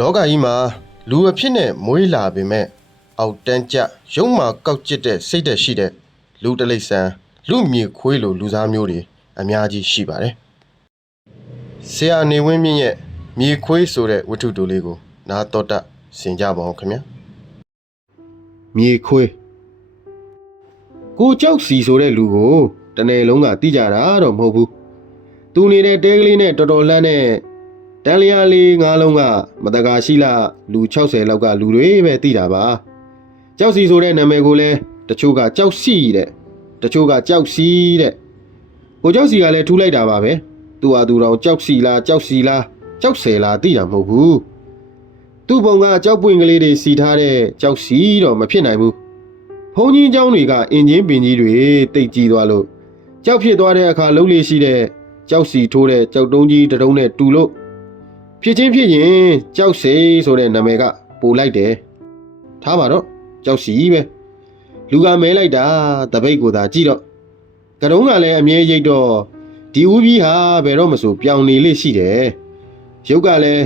လောကကြီးမှာလူအဖြစ်နဲ့မွေးလာပေမဲ့အောက်တန်းကျရုံမာကောက်ကျစ်တဲ့စိတ်သက်ရှိတဲ့လူတလိษံလူမြေခွေးလိုလူသားမျိုးတွေအများကြီးရှိပါတယ်။ဆရာနေဝင်းမြင့်ရဲ့မြေခွေးဆိုတဲ့ဝတ္ထုတိုလေးကိုနားတော်တဆင်ကြပါဦးခင်ဗျာ။မြေခွေးကိုကြောက်စီဆိုတဲ့လူကိုတနေ့လုံးကတိကြတာတော့မဟုတ်ဘူး။သူနေတဲ့တဲကလေးနဲ့တော်တော်လှမ်းတဲ့တန်လျာလေးငါးလုံးကမတကာရှိလားလူ60လောက်ကလူတွေပဲသိတာပါကြောက်စီဆိုတဲ့နာမည်ကိုလည်းတချို့ကကြောက်စီတဲ့တချို့ကကြောက်စီတဲ့ကိုကြောက်စီကလည်းထူးလိုက်တာပါပဲသူဟာသူတော်ကြောက်စီလားကြောက်စီလားကြောက်ဆယ်လားသိတာမဟုတ်ဘူးသူ့ပုံကကြောက်ပွင့်ကလေးတွေစီထားတဲ့ကြောက်စီတော့မဖြစ်နိုင်ဘူးဘုံကြီးเจ้าတွေကအင်ဂျင်ပင်ကြီးတွေတိတ်ကြီးသွားလို့ကြောက်ဖြစ်သွားတဲ့အခါလုံးလေးရှိတဲ့ကြောက်စီထိုးတဲ့ကြောက်တုံးကြီးတတုံးနဲ့တူလို့ဖြစ်ချင်းဖြစ်ရင်ကြောက်စေဆိုတဲ့နာမည်ကပိုလိုက်တယ်ထားပါတော့ကြောက်စီပဲလူကမဲလိုက်တာတပိတ်ကိုသာကြည့်တော့ကတုံးကလည်းအမြဲရိတ်တော့ဒီဦးကြီးဟာဘယ်တော့မဆိုပြောင်နေလေးရှိတယ်ရုပ်ကလည်း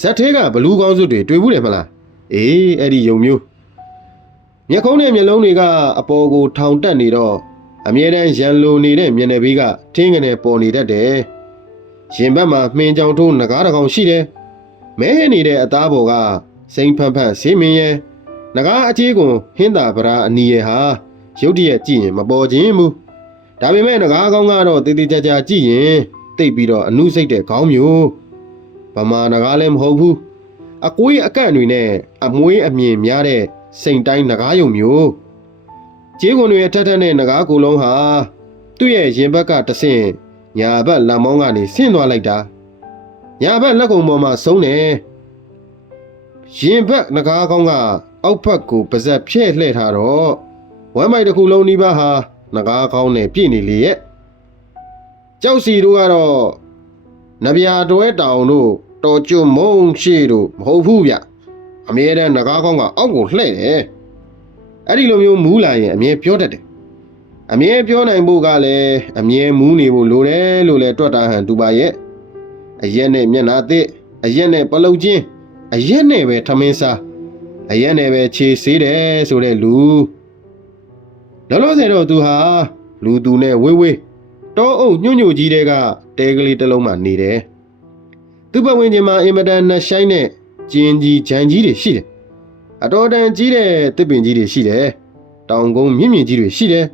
ဇက်သေးကဘလူးကောင်းစုတွေတွေ့ဘူးတယ်မလားအေးအဲ့ဒီယုံမျိုးမျက်ခုံးနဲ့မျက်လုံးတွေကအပေါ်ကိုထောင်တက်နေတော့အမြဲတမ်းရန်လိုနေတဲ့မျက်နှာဘေးကထင်းကနေပေါ်နေတတ်တယ်ရင်ဘက်မှာမှင်ကြောင်ထုံးငကားတစ်ကောင်ရှိတယ်မဲနေတဲ့အသားပေါ်ကစိမ့်ဖန့်ဖန့်ဆေးမင်းရဲ့ငကားအကြီးကွန်ဟင်းသာပရာအနီရဲ့ဟာရုတ်တရက်ကြည့်ရင်မပေါ်ခြင်းဘူးဒါပေမဲ့ငကားကောင်းကတော့တေးသေးကြကြကြည့်ရင်တိတ်ပြီးတော့အနုစိတ်တဲ့ခေါင်းမျိုးဗမာငကားလည်းမဟုတ်ဘူးအကွေးအကန့်တွေနဲ့အမွေးအမြင်များတဲ့စိန်တိုင်းငကားယုံမျိုးကြေးကွန်တွေအထက်ထက်နဲ့ငကားကိုလုံးဟာသူ့ရဲ့ရင်ဘက်ကတဆင့်ညာဘက်လက်မောင်းကနေဆင်းသွားလိုက်တာညာဘက်လက်ကုံပေါ်မှာဆုံးတယ်ရင်ဘက်ငကားကောင်းကအောက်ဘက်ကိုပါဇက်ဖြဲ့လှည့်ထားတော့ဝမ်းမိုက်တစ်ခုလုံးနီးပါးဟာငကားကောင်းနဲ့ပြည့်နေလေရဲ့ကြောက်စီတို့ကတော့နဗျာတွဲတောင်တို့တော်ကျွမုံရှိတို့မဟုတ်ဘူးဗျအမြဲတမ်းငကားကောင်းကအောက်ကိုလှည့်တယ်အဲ့ဒီလိုမျိုးမူးလာရင်အမြဲပြောတတ်တယ်အမြဲပြောနိုင်ဖို့ကလည်းအမြဲမူးနေဖို့လိုတယ်လို့လည်းတွက်တာဟန်တူပါရဲ့အရက်နဲ့မျက်နှာသစ်အရက်နဲ့ပလုတ်ချင်းအရက်နဲ့ပဲထမင်းစားအရက်နဲ့ပဲခြေဆေးတယ်ဆိုတဲ့လူလောလောဆယ်တော့သူဟာလူသူနဲ့ဝေးဝေးတောအုပ်ညွန့်ညွန့်ကြီးတဲ့ကတဲကလေးတစ်လုံးမှနေတယ်သူ့ပတ်ဝန်းကျင်မှာအင်မတန်နှဆိုင်တဲ့ကျင်းကြီးဂျန်ကြီးတွေရှိတယ်အတော်တန်ကြီးတဲ့တစ်ပင်ကြီးတွေရှိတယ်တောင်ကုန်းမြင့်မြင့်ကြီးတွေရှိတယ်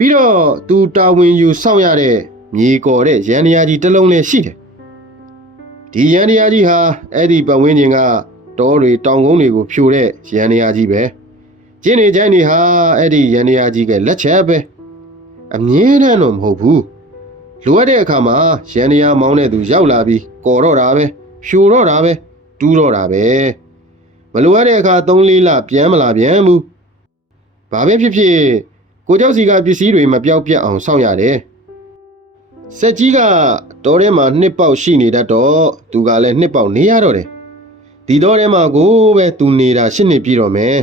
ပြီးတော့သူတာဝန်ယူဆောင်ရတဲ့မြေကော်တဲ့ရန်တရားကြီးတစ်လုံးလည်းရှိတယ်ဒီရန်တရားကြီးဟာအဲ့ဒီပတ်ဝန်းကျင်ကတောတွေတောင်ကုန်းတွေကိုဖြိုတဲ့ရန်တရားကြီးပဲကျင်းနေကြနေဟာအဲ့ဒီရန်တရားကြီးကလက်ချက်ပဲအမြဲတမ်းတော့မဟုတ်ဘူးလိုအပ်တဲ့အခါမှာရန်တရားမောင်းတဲ့သူရောက်လာပြီးကော်တော့တာပဲဖြိုတော့တာပဲတူးတော့တာပဲမလိုအပ်တဲ့အခါ3-4လပြန်မလာပြန်ဘူးဘာပဲဖြစ်ဖြစ်ကိုကြောက်စီကပစ္စည်းတွေမပြောက်ပြတ်အောင်စောင့်ရတယ်စက်ကြီးကတောထဲမှာနှစ်ပေါက်ရှိနေတတ်တော့သူကလည်းနှစ်ပေါက်နေရတော့တယ်ဒီတောထဲမှာကိုပဲသူနေတာ8နှစ်ပြည့်တော့မယ်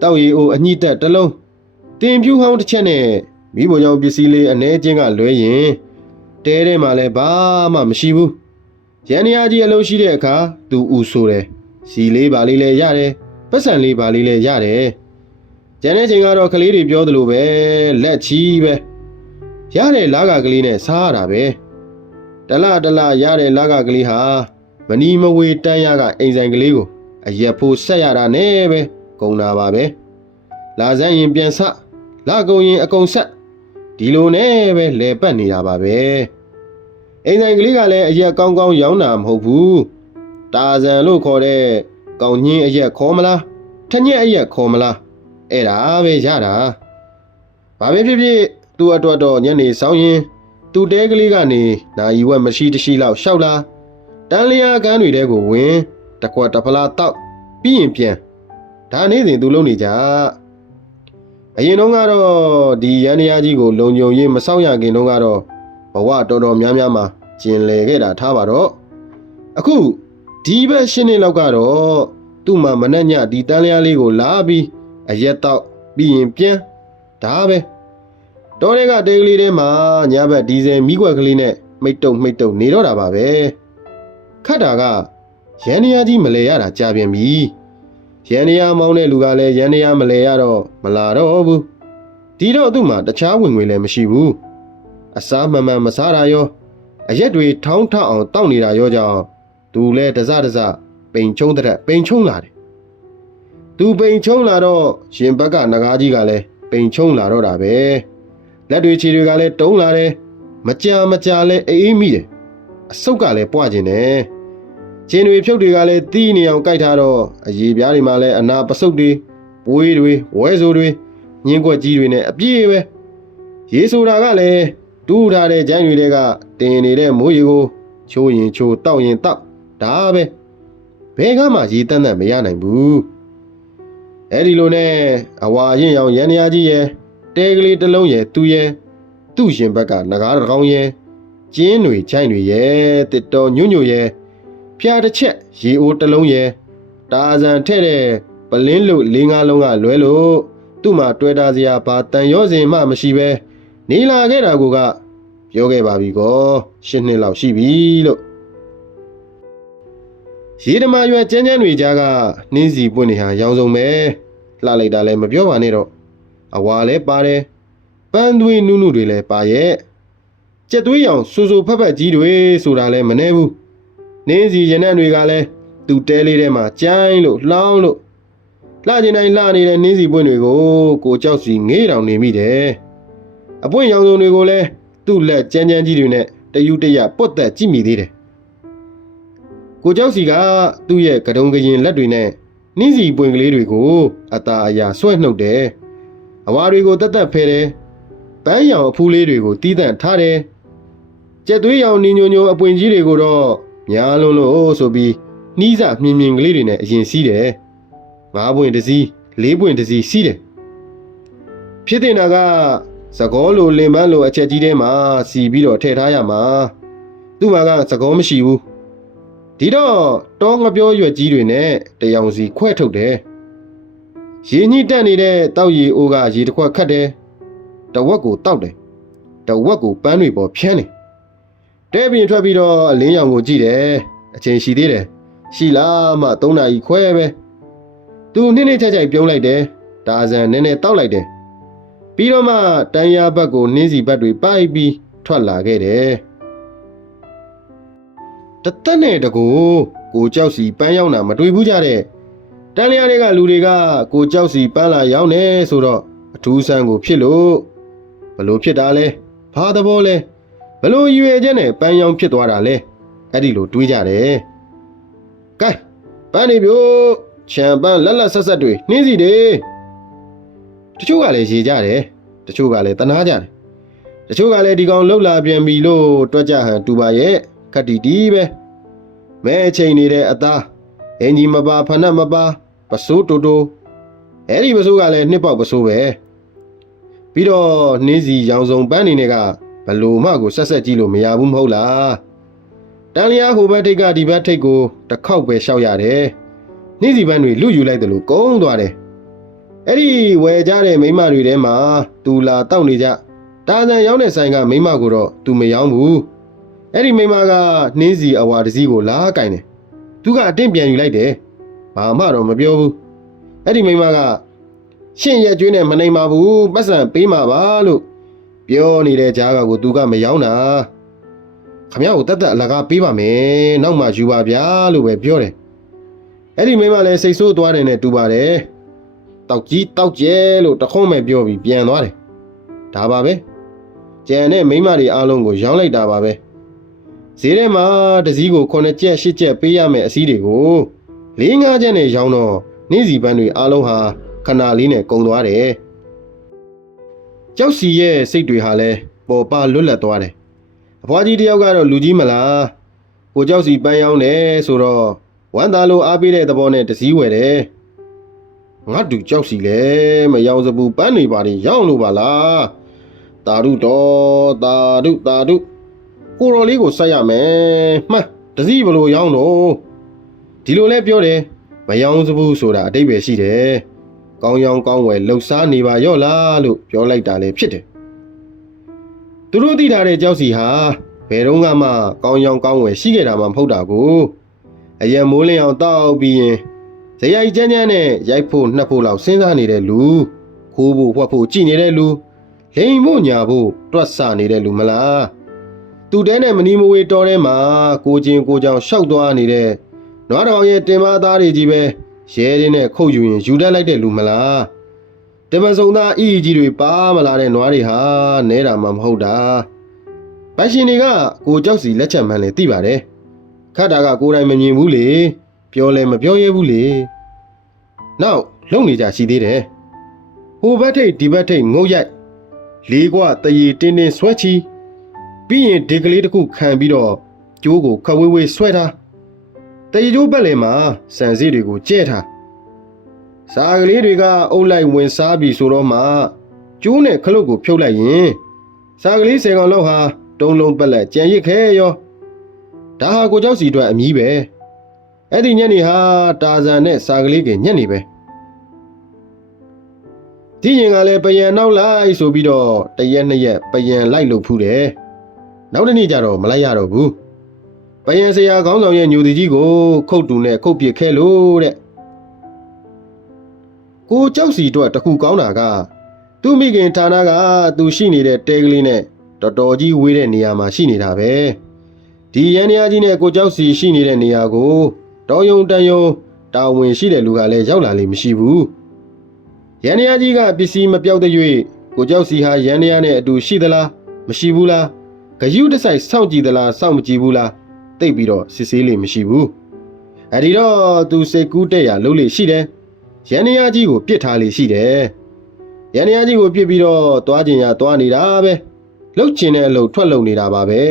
တောက်ရီအိုအညှိတက်တစ်လုံးတင်ပြူဟောင်းတစ်ချက်နဲ့မိဘကြောင့်ပစ္စည်းလေးအ ਨੇ ချင်းကလွဲရင်တဲထဲမှာလည်းဘာမှမရှိဘူးရန်ရာကြီးအလုံးရှိတဲ့အခါသူဥဆိုတယ်စီလေးပါလေးလည်းရတယ်ပတ်စံလေးပါလေးလည်းရတယ်ကျန်တဲ့ချိန်ကတော့ကလေးတွေပြောသလိုပဲလက်ချီပဲရတဲ့လာကကလေးနဲ့စားရတာပဲတလရတဲ့လာကကလေးဟာမနီမဝေတန်းရကအိမ်ဆိုင်ကလေးကိုအရက်ဖို့ဆက်ရတာနဲ့ပဲကုန်တာပါပဲလာစမ်းရင်ပြန်ဆလာကုန်ရင်အကုန်ဆက်ဒီလိုနဲ့ပဲလဲပတ်နေတာပါပဲအိမ်ဆိုင်ကလေးကလည်းအရက်ကောင်းကောင်းရောင်းတာမဟုတ်ဘူးတာဇန်လို့ခေါ်တဲ့ကောင်းညင်းအရက်ခေါ်မလားထညက်အရက်ခေါ်မလားအဲ့ဒါပဲရတာဘာပဲဖြစ်ဖြစ်သူ့အတွက်တော့ညနေဆောင်ရင်သူ့တဲကလေးကနေနာယီဝက်မရှိတရှိလောက်ရှောက်လာတန်လျာကန်းတွေတဲကိုဝင်တကွက်တဖလားတောက်ပြီးရင်ပြန်ဒါနေ့စဉ်သူလုံးနေကြအရင်တော့ကတော့ဒီရန်တရားကြီးကိုလုံခြုံရေးမစောင့်ရခင်တော့ကတော့ဘဝတော်တော်များများမှာကျင်လည်ခဲ့တာထားပါတော့အခုဒီဘက်8နှစ်လောက်ကတော့သူ့မှာမနှက်ညဒီတန်လျာလေးကိုလာပြီးအရက်တောက်ပြီးရင်ပြန်ဒါပဲတောတွေကတဲကလေးထဲမှာညဘက်ဒီဇယ်မီးကွက်ကလေးနဲ့မိတ်တုံနေတော့တာပါပဲခတ်တာက ရန်နေရကြီးမလဲရတာကြာပြန်ပြီရန်နေရမောင်းတဲ့လူကလည်းရန်နေရမလဲရတော့မလာတော့ဘူးဒီတော့သူ့မှာတခြားဝင်ငွေလည်းမရှိဘူးအစားမှန်မှန်မစားတာရောအရက်တွေထောင်းထအောင်တောက်နေတာရောကြောင့်သူလည်းတစပိန်ချုံတဲ့ပိန်ချုံလာတယ်သူပိန်ချုံလာတော့ရှင်ဘက်ကနဂါးကြီးကလည်းပိန်ချုံလာတော့တာပဲလက်တွေခြေတွေကလည်းတုံးလာတယ်မကြာလဲအေးမိတယ်အဆုတ်ကလည်းပွားကျင်တယ်ကျင်းတွေဖြုတ်တွေကလည်းတီးနေအောင်ကြိုက်ထားတော့အရေပြားတွေမှာလည်းအနာပစုတ်တွေပွေးတွေဝဲဆိုတွေညင်းကွက်ကြီးတွေနဲ့အပြည့်ပဲရေဆိုတာကလည်းတူးထားတဲ့ဂျိုင်းတွေကတင်နေတဲ့မိုးရေကိုချိုးရင်ချိုးတောက်ရင်တောက်ဒါပဲဘယ်ကမှရေတန်းတန်းမရနိုင်ဘူးအဲ့ဒီလိုနဲ့အဝါရင်ရောင်ရန်ရကြီးရဲ့တဲကလေးတစ်လုံးရဲ့သူ့ရဲ့သူ့ရှင်ဘက်ကနဂါးတစ်ကောင်ရဲ့ကျင်းတွေချိုင်းတွေရဲ့တစ်တော်ညွန့်ညွန့်ရဲ့ဖျားတစ်ချက်ရေအိုးတစ်လုံးရဲ့တာဇန်ထဲ့တဲ့ပလင်းလို့၄၅လုံးကလွဲလို့သူ့မှာတွေ့တာစရာဘာတန်ရောစင်မှမရှိပဲနေလာခဲ့တာကပြောခဲ့ပါပြီကော၈နှစ်လောက်ရှိပြီလို့ရေဓမာရွယ်ကျန်းကျန်းတွေကြားကနှင်းစီပွင့်နေဟာရောင်စုံပဲလှလိုက်တာလည်းမပြောပါနဲ့တော့အဝါလည်းပါတယ်ပန်းသွေးနုနုတွေလည်းပါရဲ့ကြက်သွေးရောင်ဆူဆူဖက်ဖက်ကြီးတွေဆိုတာလည်းမနှဲဘူးနှင်းစီရနံ့တွေကလည်းသူ့တဲလေးထဲမှာကျိုင်းလို့လှောင်းလို့လှကျင်တိုင်းလှနေတဲ့နှင်းစီပွင့်တွေကိုကိုကြောက်စီငေးတောင်နေမိတယ်အပွင့်ရောင်စုံတွေကိုလည်းသူ့လက်ကျန်းကျန်းကြီးတွေနဲ့တယူတရပွတ်သက်ကြည့်မိသေးတယ်ကိုကြောက်စီကသူ့ရဲ့ကတုံးကရင်လက်တွေနဲ့နှင်းစီပွင့်ကလေးတွေကိုအตาအရာဆွဲနှုတ်တယ်အဝါတွေကိုတက်တက်ဖဲတယ်ပန်းရောင်အဖူးလေးတွေကိုတီးတန့်ထားတယ်ကြက်သွေးရောင်နီညိုညိုအပွင့်ကြီးတွေကိုတော့များလုံးလို့ဆိုပြီးနှီးစမြင်မြင်ကလေးတွေနဲ့အရင်စီးတယ်၅ပွင့်တစ်စီး၄ပွင့်တစ်စီးစီးတယ်ဖြစ်တင်တာကသကောလိုလင်ပန်းလိုအချက်ကြီးထဲမှာစီပြီးတော့ထည့်ထားရမှာသူ့မှာကသကောမရှိဘူးဒီတော့တောငပြောရွက်ကြီးတွေနဲ့တရောင်စီခွဲထုတ်တယ်ရေညှိတက်နေတဲ့တောက်ရီအိုးကရေတစ်ခွက်ခတ်တယ်တဝက်ကိုတောက်တယ်တဝက်ကိုပန်းတွေပေါ်ဖြန်းတယ်တဲပြင်ထွက်ပြီးတော့အလင်းရောင်ကိုကြည့်တယ်အချိန်ရှိသေးတယ်ရှိလားမှ3နာရီခွဲပဲသူနှစ်ချိုက်ပြုံးလိုက်တယ်ဒါဇန်နည်းနည်းတောက်လိုက်တယ်ပြီးတော့မှတန်ရာဘက်ကိုနှင်းစီဘက်တွေပိုက်ပြီးထွက်လာခဲ့တယ်တသက်နဲ့တကူကိုကြောက်စီပန်းရောက်တာမတွေ့ဘူးကြတဲ့တန်လျာတွေကလူတွေကကိုကြောက်စီပန်းလာရောက်နေဆိုတော့အထူးဆန်းကိုဖြစ်လို့ဘလို့ဖြစ်တာလဲဘာသဘောလဲဘလို့ရွေချက်နဲ့ပန်းရောင်ဖြစ်သွားတာလဲအဲ့ဒီလိုတွေးကြတယ်ကဲပန်းနေပြို့ချံပန်းလက်ဆက်ဆက်တွေနှင်းစီတွေတချို့ကလည်းရေကြတယ်တချို့ကလည်းတနာကြတယ်တချို့ကလည်းဒီကောင်လှုပ်လာပြန်ပြီလို့တွက်ကြဟန်တူပါရဲ့ခက်တီတီပဲမဲအချိန်နေတဲ့အသားအင်ကြီးမပါဖနက်မပါပစိုးတူတူအဲ့ဒီပစိုးကလည်းနှစ်ပေါက်ပစိုးပဲပြီးတော့နှင်းစီရောင်စုံပန်းနေကဘလို့မှကိုဆက်ကြည့်လို့မရဘူးမဟုတ်လားတန်လျာဟိုဘက်ထိပ်ကဒီဘက်ထိပ်ကိုတစ်ခေါက်ပဲရှောက်ရတယ်နှင်းစီပန်းတွေလူယူလိုက်တယ်လို့ကုန်းသွားတယ်အဲ့ဒီဝယ်ကြတဲ့မိမတွေထဲမှာသူလာတောက်နေကြတာဇန်ရောက်တဲ့ဆိုင်ကမိမကိုတော့သူမယောင်းဘူးအဲ့ဒီမိမကနှင်းစီအဝါတစည်းကိုလာကင်တယ်သူကအတင့်ပြန်ယူလိုက်တယ်ဘာမှတော့မပြောဘူးအဲ့ဒီမိမကရှင့်ရက်ကျွေးနဲ့မနိုင်ပါဘူးပတ်စံပေးမှာပါလို့ပြောနေတဲ့ကြားကကိုသူကမယောင်းတာခမရကိုတက်တက်အလကားပေးပါမယ်နောက်မှယူပါဗျာလို့ပဲပြောတယ်အဲ့ဒီမိမလည်းစိတ်ဆိုးသွားတယ်နဲ့တူပါတယ်တောက်ကြီးတောက်ကျဲလို့တခုံးမဲ့ပြောပြီးပြန်သွားတယ်ဒါပါပဲကျန်တဲ့မိမတွေအားလုံးကိုရောင်းလိုက်တာပါပဲဈေးထဲမှာတစည်းကို9ကျက်10ကျက်ပေးရမယ်အစည်းတွေကို4-5ကျက်နဲ့ရောင်းတော့နေ့စီပန်းတွေအားလုံးဟာခဏလေးနဲ့ကုန်သွားတယ်ကြောက်စီရဲ့စိတ်တွေဟာလဲပေါ်ပါလွတ်လပ်သွားတယ်အဖွားကြီးတယောက်ကတော့လူကြီးမလားကိုကြောက်စီပန်းရောင်းတယ်ဆိုတော့ဝမ်းသာလို့အားပေးတဲ့သဘောနဲ့တစည်းဝယ်တယ်ငါတူကြောက်စီလဲမရောင်စပူပန်းတွေပါရောင်းလို့ပါလားတာရုတော်တာရုကိုတော်လေးကိုဆက်ရမယ်မှန်တစည်းဘလို့ရောင်းတော့ဒီလိုလဲပြောတယ်မရောင်စပူဆိုတာအတိတ်ပဲရှိတယ်ကောင်းရောင်ကောင်းဝယ်လှုပ်ရှားနေပါရော့လားလို့ပြောလိုက်တာလည်းဖြစ်တယ်သူတို့သိထားတဲ့ကြောက်စီဟာဘယ်တော့မှကောင်းရောင်ကောင်းဝယ်ရှိခဲ့တာမှမဟုတ်တာကို အရင်မိုးလင်းအောင်တောက်ပြီးရင်ဇယိုက်ကြမ်းကြမ်းနဲ့ရိုက်ဖို့နှက်ဖို့လောက်စဉ်းစားနေတဲ့လူခိုးဖို့ဝှက်ဖို့ကြည်နေတဲ့လူလိန်ဖို့ညာဖို့တွတ်ဆနေတဲ့လူမလားသူတဲနဲ့မနီမဝေတော်ထဲမှာကိုချင်းကိုကြောင်ရှောက်သွားနေတဲ့နွားတော်ရဲ့တင်မသားတွေကြီးပဲရဲရင်းနဲ့ခုတ်ယူရင်ယူတတ်လိုက်တဲ့လူမလားတမစုံသားအီကြီးတွေပါမလာတဲ့နွားတွေဟာနဲတာမှမဟုတ်တာပိုင်ရှင်တွေကကိုကြောက်စီလက်ချက်မှန်လေသိပါတယ်ခတ်တာကကိုယ်တိုင်မမြင်ဘူးလေပြောလဲမပြောရဲဘူးလေနောက်လုံနေကြရှိသေးတယ်ဟိုဘက်ထိတ်ဒီဘက်ထိတ်ငုတ်ရိုက်လေးကွာတရီတင်းတင်းဆွဲချီပြီးရင်ဒီကလေးတစ်ခုခံပြီးတော့ကျိုးကိုခဝေးဝေးဆွဲထားတရီကျိုးဘက်လေမှာစံစည်းတွေကိုကျဲထားစားကလေးတွေကအုပ်လိုက်ဝင်စားပြီဆိုတော့မှကျိုးနဲ့ခလုတ်ကိုဖြုတ်လိုက်ရင်စားကလေး10ကောင်လောက်ဟာတုံးလုံးပက်လက်ကြံရစ်ခဲရောဒါဟာကိုเจ้าစီအတွက်အမီးပဲအဲ့ဒီညနေဟာတာဇန်နဲ့စားကလေးကညက်နေပဲဒီရင်ကလည်းပယံနောက်လိုက်ဆိုပြီးတော့တရက်နှစ်ရက်ပယံလိုက်လို့ဖူးတယ်နောက်တစ်နေ့ကျတော့မလိုက်ရတော့ဘူးပယံဆရာခေါင်းဆောင်ရဲ့ညူတီကြီးကိုခုတ်တူနဲ့ခုတ်ပစ်ခဲလို့တဲ့ကိုเจ้าစီအတွက်တခုကောင်းတာကသူ့မိခင်ဌာနကသူရှိနေတဲ့တဲကလေးနဲ့တော်တော်ကြီးဝေးတဲ့နေရာမှာရှိနေတာပဲဒီရန်နေရာကြီးနဲ့ကိုเจ้าစီရှိနေတဲ့နေရာကိုတော်ယုံတန်ယုံတာဝန်ရှိတဲ့လူကလည်းရောက်လာလိမ့်မရှိဘူးရန်နေရာကြီးကပစ္စည်းမပြောက်တဲ့၍ကိုเจ้าစီဟာရန်နေရာနဲ့အတူရှိသလားမရှိဘူးလားဂယုတစိုက်စောင့်ကြည့်သလားစောင့်မကြည့်ဘူးလားသိပ်ပြီးတော့စစ်ဆေးလိမ့်မရှိဘူးအဲဒီတော့သူစိတ်ကူးတက်ရလုံးလေရှိတယ်ရန်နေရာကြီးကိုပြစ်ထားလေရှိတယ်ရန်နေရာကြီးကိုပြစ်ပြီးတော့သွားကျင်ရသွားနေတာပဲလှုပ်ချင်တဲ့အလုပ်ထွက်လုံနေတာပါပဲ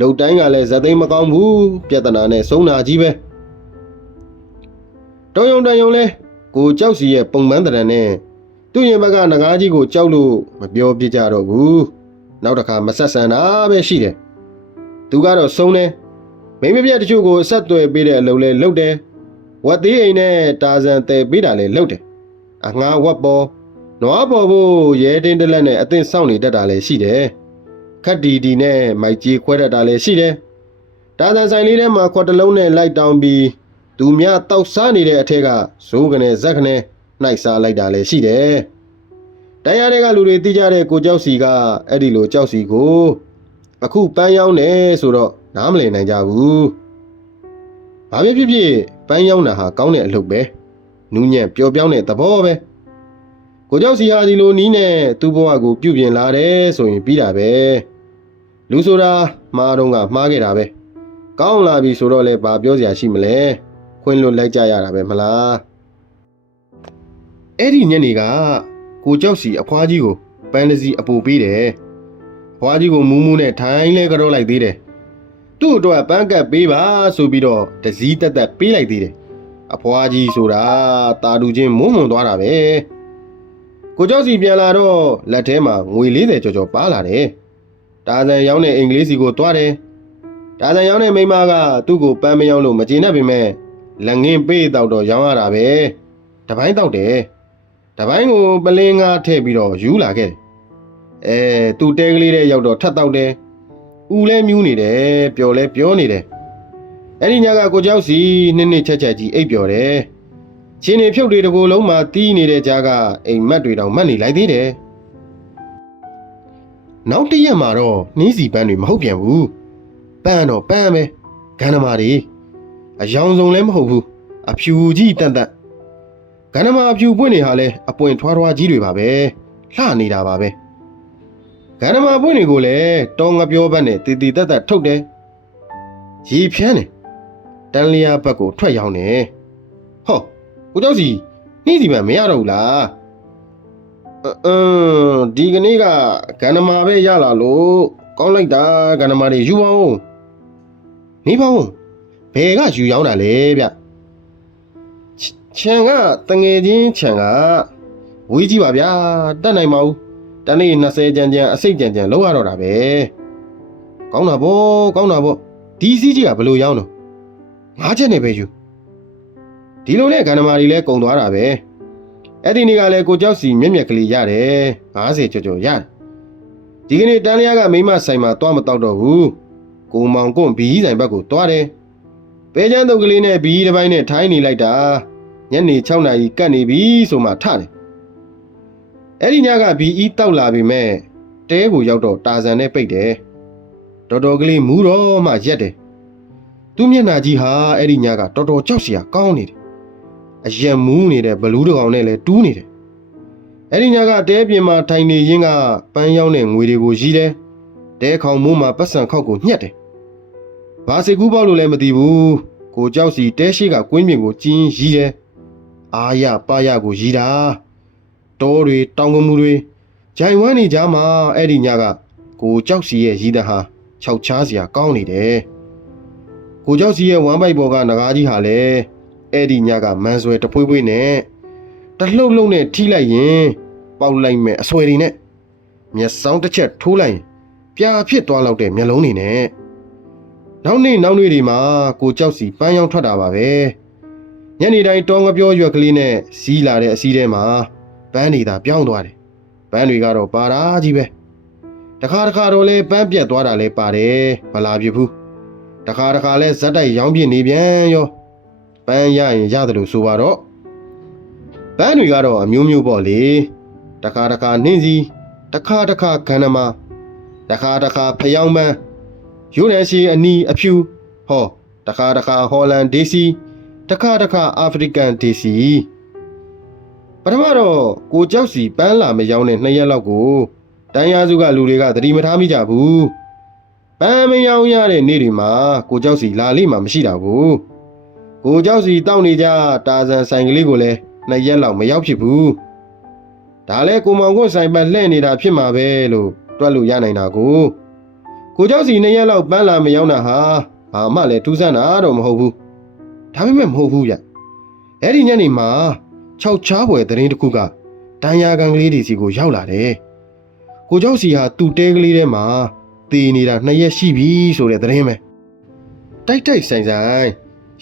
လှုပ်တိုင်းကလည်းဇက်သိမ်းမကောင်းဘူးပြဿနာနဲ့ဆုံးနာကြီးပဲတော်ယုံတန်ယုံလဲကိုကြောက်စီရဲ့ပုံမှန်တရံနဲ့သူ့ရင်ဘက်ကငကားကြီးကိုကြောက်လို့မပြောပြကြတော့ဘူးနောက်တစ်ခါမဆက်ဆံတာပဲရှိတယ်သူကတော့ဆုံးတယ်မိမပြတ်တချို့ကိုအဆက်သွယ်ပေးတဲ့အလုပ်လဲလုပ်တယ်ဝတ်သေးအိမ်နဲ့တာဇန်တဲပေးတာလဲလုပ်တယ်အငှားဝတ်ပေါ်နွားပေါ်ဖို့ရဲတင်းတလက်နဲ့အသင်းစောင့်နေတတ်တာလဲရှိတယ်ခက်ဒီနဲ့မိုက်ကြီးခွဲတတ်တာလည်းရှိတယ်။တာဇန်ဆိုင်လေးထဲမှာခွက်တလုံးနဲ့လိုက်တောင်းပြီးသူများတောက်စားနေတဲ့အထက်ကဇိုးကနေဇက်ကနေနှိုက်စားလိုက်တာလည်းရှိတယ်။တရားတွေကလူတွေသိကြတဲ့ကိုကြောက်စီကအဲ့ဒီလိုကြောက်စီကိုအခုပန်းရောင်းနေဆိုတော့နားမလည်နိုင်ကြဘူး။ဘာဖြစ်ဖြစ်ပန်းရောင်းတာဟာကောင်းတဲ့အလုပ်ပဲ။နူးညံ့ပျော်ပြောင်းတဲ့သဘောပဲ။ကိုကြောက်စီဟာဒီလိုနီးနဲ့သူ့ဘဝကိုပြုပြင်လာတယ်ဆိုရင်ပြီးတာပဲ။လူဆိုတာမှားတော့ကမှားခဲ့တာပဲကောင်းလာပြီဆိုတော့လဲဘာပြောစရာရှိမလဲခွင့်လွတ်လိုက်ကြရတာပဲမလားအဲ့ဒီညနေကကိုကြောက်စီအဖွားကြီးကိုပန်းတစီအပူပေးတယ်အဖွားကြီးကိုမူးမူးနဲ့ထိုင်းလဲကြောလိုက်သေးတယ်သူ့အတွက်ပန်းကပ်ပေးပါဆိုပြီးတော့တစည်းတက်တက်ပေးလိုက်သေးတယ်အဖွားကြီးဆိုတာတာတူချင်းမုံမွန်သွားတာပဲကိုကြောက်စီပြန်လာတော့လက်ထဲမှာငွေ40ကျော်ကျော်ပါလာတယ်တာဇန်ရောင်းတဲ့အင်္ဂလိပ်စီကိုတွားတယ်။တာဇန်ရောင်းတဲ့မိန်းမကသူ့ကိုပန်းမရောင်းလို့မကျေနပ်ပေမဲ့လက်ငင်းပေးတော့တော့ရောင်းရတာပဲ။တပိုင်းတော့တယ်။တပိုင်းကိုပလင်းငါထည့်ပြီးတော့ယူလာခဲ့တယ်။သူ့တဲကလေးတဲ့ရောက်တော့ထပ်တော့တယ်။ဦးလဲမြူးနေတယ်ပျော်လဲပြောနေတယ်။အဲ့ဒီညကကိုကြောက်စီနှစ်ချက်ချက်ကြီးအိပ်ပျော်တယ်။ချင်းနေဖြုတ်တွေတကိုယ်လုံးမှာတီးနေတဲ့ကြားကအိမ်မက်တွေတောင်မက်နေလိုက်သေးတယ်။နောက်တစ်ရက်မှာတော့နှင်းစီပန်းတွေမဟုတ်ပြန်ဘူးပန်းတော့ပန်းပဲဂန္ဓမာတွေအယောင်စုံလည်းမဟုတ်ဘူးအဖြူကြီးတန်တန်ဂန္ဓမာအဖြူပွင့်နေဟာလဲအပွင့်ထွားထွားကြီးတွေပါပဲလှနေတာပါပဲဂန္ဓမာပွင့်တွေကိုလည်းတောငပြောဘက်နဲ့တီတီတက်တက်ထုတ်တယ်ရေဖြန်းတယ်တန်လျာဘက်ကိုထွက်ရောင်းတယ်ဟောကိုကြောက်စီနှင်းစီပန်းမရတော့ဘူးလားဒီကနေ့ကဂန္ဓမာပဲရလာလို့ကောင်းလိုက်တာဂန္ဓမာတွေယူပါဦးနေပါဦးဘယ်ကယူရောက်တာလဲဗျခြံကတငယ်ချင်းခြံကဝေးကြီးပါဗျာတက်နိုင်ပါဦးတနေ့20ကြံကြံအစိတ်ကြံကြံလောက်ရတော့တာပဲကောင်းတာပေါ့ဒီစီးကြီးကဘလို့ရောက်တော့9ချက်နဲ့ပဲယူဒီလိုနဲ့ဂန္ဓမာတွေလည်းကုန်သွားတာပဲအဲ့ဒီနေ့ကလည်းကိုကြောက်စီမျက်မျက်ကလေးရတယ်50ကျော်ကျော်ရတယ်ဒီကနေ့တန်းလျားကမိမဆိုင်မှာတွားမတော့တော့ဘူးကိုမောင်ကွန့်ဘီကြီးဆိုင်ဘက်ကိုတွားတယ်ဘ ပဲချမ်းတုပ်ကလေးနဲ့ဘီတစ်ပိုင်းနဲ့ထိုင်းနေလိုက်တာညနေ6နာရီကတ်နေပြီဆိုမှထတယ်အဲ့ဒီညကဘီအီတောက်လာပြီမဲ့တဲကိုရောက်တော့တာဇန်နဲ့ပိတ်တယ်တော်တော်ကလေးမူးတော့မှရက်တယ်သူ့မျက်နှာကြီးဟာအဲ့ဒီညကတော်တော်ကြောက်စရာကောင်းနေတယ်အရက်မူးနေတဲ့ဘလူးတကောင်နဲ့လည်းတူးနေတယ်အဲ့ဒီညကတဲပြင်မှာထိုင်နေရင်းကပန်းရောက်တဲ့ငွေတွေကိုရီးတယ်တဲခေါင်မိုးမှာပတ်စံခောက်ကိုညှက်တယ်ဘာစိတ်ကူးပေါက်လို့လည်းမသိဘူးကိုကြောက်စီတဲရှိကကွင်းပြင်ကိုကျင်းရီးတယ်အာရပါရကိုရီးတာတောတွေတောင်ကမူတွေဂျိုင်ဝမ်းနေကြမှာအဲ့ဒီညကကိုကြောက်စီရဲ့ရီးတဲ့ဟာခြောက်ချားစရာကောင်းနေတယ်ကိုကြောက်စီရဲ့ဝမ်းပိုက်ပေါ်ကငကားကြီးဟာလည်းအဲ့ဒီညကမန်းဆွဲတဖွေးဖွေးနဲ့တလှုပ်လှုပ်နဲ့ထိလိုက်ရင်ပေါက်လိုက်မဲ့အဆွဲတွေနဲ့မျက်စောင်းတစ်ချက်ထိုးလိုက်ရင်ပြာဖြစ်သွားလောက်တဲ့မျက်လုံးတွေနဲ့နောက်နေ့တွေမှာကိုကြောက်စီပန်းရောင်းထွက်တာပါပဲညနေတိုင်းတောငပြောရွက်ကလေးနဲ့စီးလာတဲ့အစီးထဲမှာပန်းတွေသာပြောင်းသွားတယ်ပန်းတွေကတော့ပါတာကြီးပဲတခါတော့လဲပန်းပြက်သွားတာလဲပါတယ်မလာပြဘူးတခါလဲဇက်တိုက်ရောင်းပြနေပြန်ရောပန်းရရင်ရတယ်လို့ဆိုပါတော့ပန်းတွေကတော့အမျိုးမျိုးပေါ့လေတခါနှင်းစီတခါခန္ဓမာတခါဖျောင်းပန်းရိုးရရှိအနီအဖြူဟောတခါဟော်လန်ဒေစီတခါအာဖရိကန်ဒေစီပထမတော့ကိုကြောက်စီပန်းလာမရောင်းတဲ့2ရက်လောက်ကိုတန်းရစုကလူတွေကသတိမထားမိကြဘူးပန်းမရောင်းရတဲ့နေ့တွေမှာကိုကြောက်စီလာလိမ့်မှမရှိတာဘူးကိုကြောက်စီတောက်နေကြတာဇန်ဆိုင်ကလေးကိုလည်း2ရက်လောက်မရောက်ဖြစ်ဘူးဒါလဲကိုမောင်ကွန်းဆိုင်ပတ်လှည့်နေတာဖြစ်မှာပဲလို့တွက်လို့ရနိုင်တာကိုကြောက်စီ2ရက်လောက်ပန်းလာမရောင်းတာဟာဘာမှလည်းထူးဆန်းတာတော့မဟုတ်ဘူးဒါပေမဲ့မဟုတ်ဘူးဗျအဲ့ဒီညနေမှာ6ချားပွဲသတင်းတစ်ခုကတန်ရာကန်ကလေးတွေစီကိုရောက်လာတယ်ကိုကြောက်စီဟာသူ့တဲကလေးထဲမှာတည်နေတာ2ရက်ရှိပြီဆိုတဲ့သတင်းပဲတိုက်ဆိုင်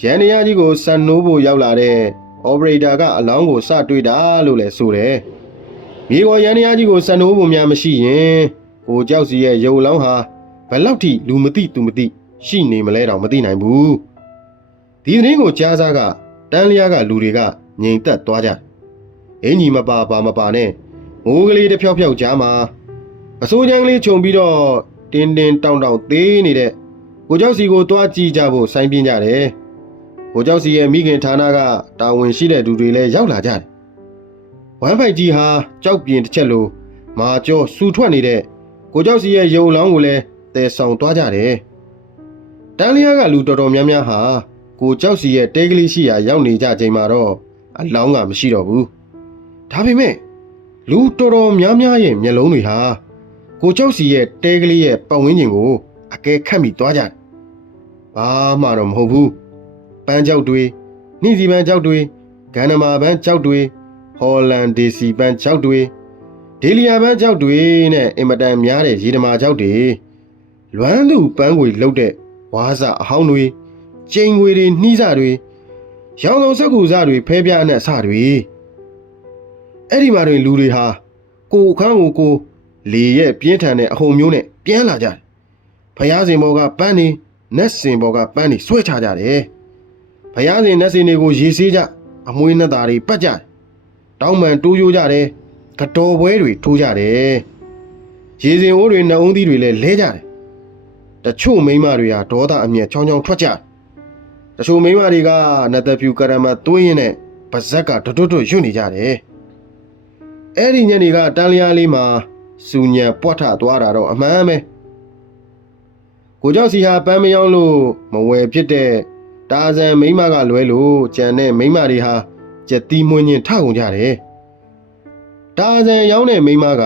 ရန်နေရကြီးကိုစံနိုးဖို့ရောက်လာတဲ့အော်ပရေတာကအလောင်းကိုစတွေ့တာလို့လည်းဆိုတယ်မြေပေါ်ရန်နေရကြီးကိုစံနိုးဖို့များမရှိရင်ကိုကြောက်စီရဲ့ရုပ်လောင်းဟာဘယ်လောက်ထိလူမသိသူမသိရှိနေမလဲတော့မသိနိုင်ဘူးဒီသတင်းကိုကြားစားကတန်းလျားကလူတွေကငြိမ်သက်သွားကြအင်ကြီးမပါပါမပါနဲ့ငိုးကလေးတစ်ဖြောက်ကြားမှာအစိုးချမ်းကလေးခြုံပြီးတော့တင်းတောင်သေးနေတဲ့ကိုကြောက်စီကိုတွားကြည့်ကြဖို့ဆိုင်ပြင်းကြတယ်ကိုကြောက်စီရဲ့မိခင်ဌာနကတာဝန်ရှိတဲ့သူတွေလည်းရောက်လာကြတယ်ဝမ်းပိုက်ကြီးဟာကြောက်ပြင်းတစ်ချက်လိုမာကျော်စူထွက်နေတဲ့ကိုကြောက်စီရဲ့ရုံလောင်းကိုလည်းတည်ဆောင်သွားကြတယ်တန်းလျားကလူတော်တော်များများဟာကိုကြောက်စီရဲ့တဲကလေးရှိရာရောက်နေကြချိန်မှာတော့အလောင်းကမရှိတော့ဘူးဒါပေမဲ့လူတော်တော်များများရဲ့မျက်လုံးတွေဟာကိုကြောက်စီရဲ့တဲကလေးရဲ့ပတ်ဝန်းကျင်ကိုအကဲခတ်မိသွားကြတယ်ဘာမှတော့မဟုတ်ဘူးပန်းကြောက်တွေနှင်းစီပန်းကြောက်တွေဂန္ဓမာပန်းကြောက်တွေဟော်လန်ဒေစီပန်းကြောက်တွေဒေလီယာပန်းကြောက်တွေနဲ့အင်မတန်များတဲ့ရေဓမာကြောက်တွေလွမ်းသူပန်းငွေလှုပ်တဲ့ဝါးစအဟောင်းတွေကျိန်ငွေတွေနှီးစတွေရောင်စုံစက်ကူစတွေဖဲပြားနဲ့စတွေအဲ့ဒီမှာတွင်လူတွေဟာကိုခန်းကိုလေရဲ့ပြင်းထန်တဲ့အဟုန်မျိုးနဲ့ပြန်လာကြတယ်ဖျားစင်ဘောကပန်းနေနက်စင်ဘောကပန်းနေဆွဲချကြတယ်ဖျားစင်နက်စင်တွေကိုရေဆေးကြအမွှေးနှစ်သားတွေပတ်ကြတယ်တောင်းပန်တိုးကြိုးကြတယ်ကတော်ပွဲတွေထိုးကြတယ်ရေစင်အိုးတွေနှုံးသီးတွေလည်းလဲကြတယ်တချို့မိန်းမတွေဟာဒေါသအမျက်ချောင်းထွက်ကြတယ်တချို့မိန်းမတွေကနတ်သက်ဖြူကရမသွင်းရင်းနဲ့ပါဇက်ကတွတ်ရွတ်နေကြတယ်အဲ့ဒီညနေကတန်းလျားလေးမှာစူညံပွတ်ထသွားတာတော့အမှန်ပဲကိုကြောက်စီဟာပန်းမယောင်းလို့မဝယ်ဖြစ်တဲ့တာဇန်မိန်းမကလွဲလို့ကြံတဲ့မိန်းမတွေဟာကြက်တီးမွင်းချင်းထကုန်ကြတယ်တာဇန်ရောင်းတဲ့မိန်းမက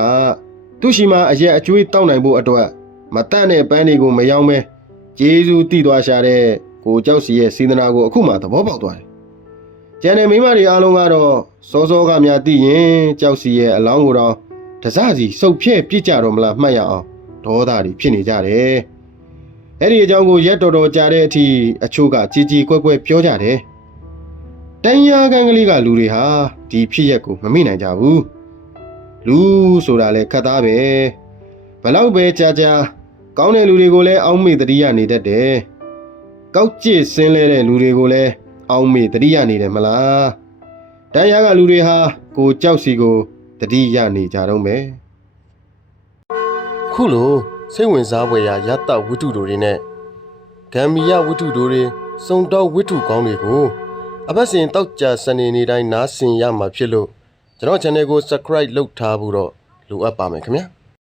သူ့ရှိမှအရက်အကျွေးတောက်နိုင်ဖို့အတွက်မတန့်တဲ့ပန်းတွေကိုမယောင်းပဲကျေးဇူးတိသွားရှာတဲ့ကိုကြောက်စီရဲ့စေတနာကိုအခုမှသဘောပေါက်သွားတယ်ကျန်တဲ့မိန်းမတွေအားလုံးကတော့စောကများသိရင်ကြောက်စီရဲ့အလောင်းကိုတော့တစစီစုပ်ဖြဲ့ပြစ်ကြတော့မလားမှတ်ရအောင်ဒေါသတွေဖြစ်နေကြတယ်အဲ့ဒီအကြောင်းကိုရက်တော်ကြာတဲ့အထိအချို့ကကြီးကွက်ပြောကြတယ်တန်ရာကန်ကလေးကလူတွေဟာဒီဖြစ်ရက်ကိုမမိနိုင်ကြဘူးလူဆိုတာလဲခတ်သားပဲဘလောက်ပဲကြာကောင်းတဲ့လူတွေကိုလည်းအောင်းမေ့တတိယနေတတ်တယ် ကောက်ကျစ်ဆင်းလဲတဲ့လူတွေကိုလည်းအောင်းမေတတိယနေတယ်မလားတန်ရာကလူတွေဟာကိုကြောက်စီကိုတတိယနေကြတော့မယ်ခုလိုစိတ်ဝင်စားဖွယ်ရာရတဝိတုတို့တွေနဲ့ဂမ်မီယဝိတုတို့တွေစုံတော့ဝိတုကောင်းတွေကိုအပတ်စဉ်တောက်ကြစနေနေ့တိုင်းနားဆင်ရမှာဖြစ်လို့ကျွန်တော် channel ကို subscribe လုပ်ထားဖို့တော့လိုအပ်ပါမယ်ခင်ဗျာ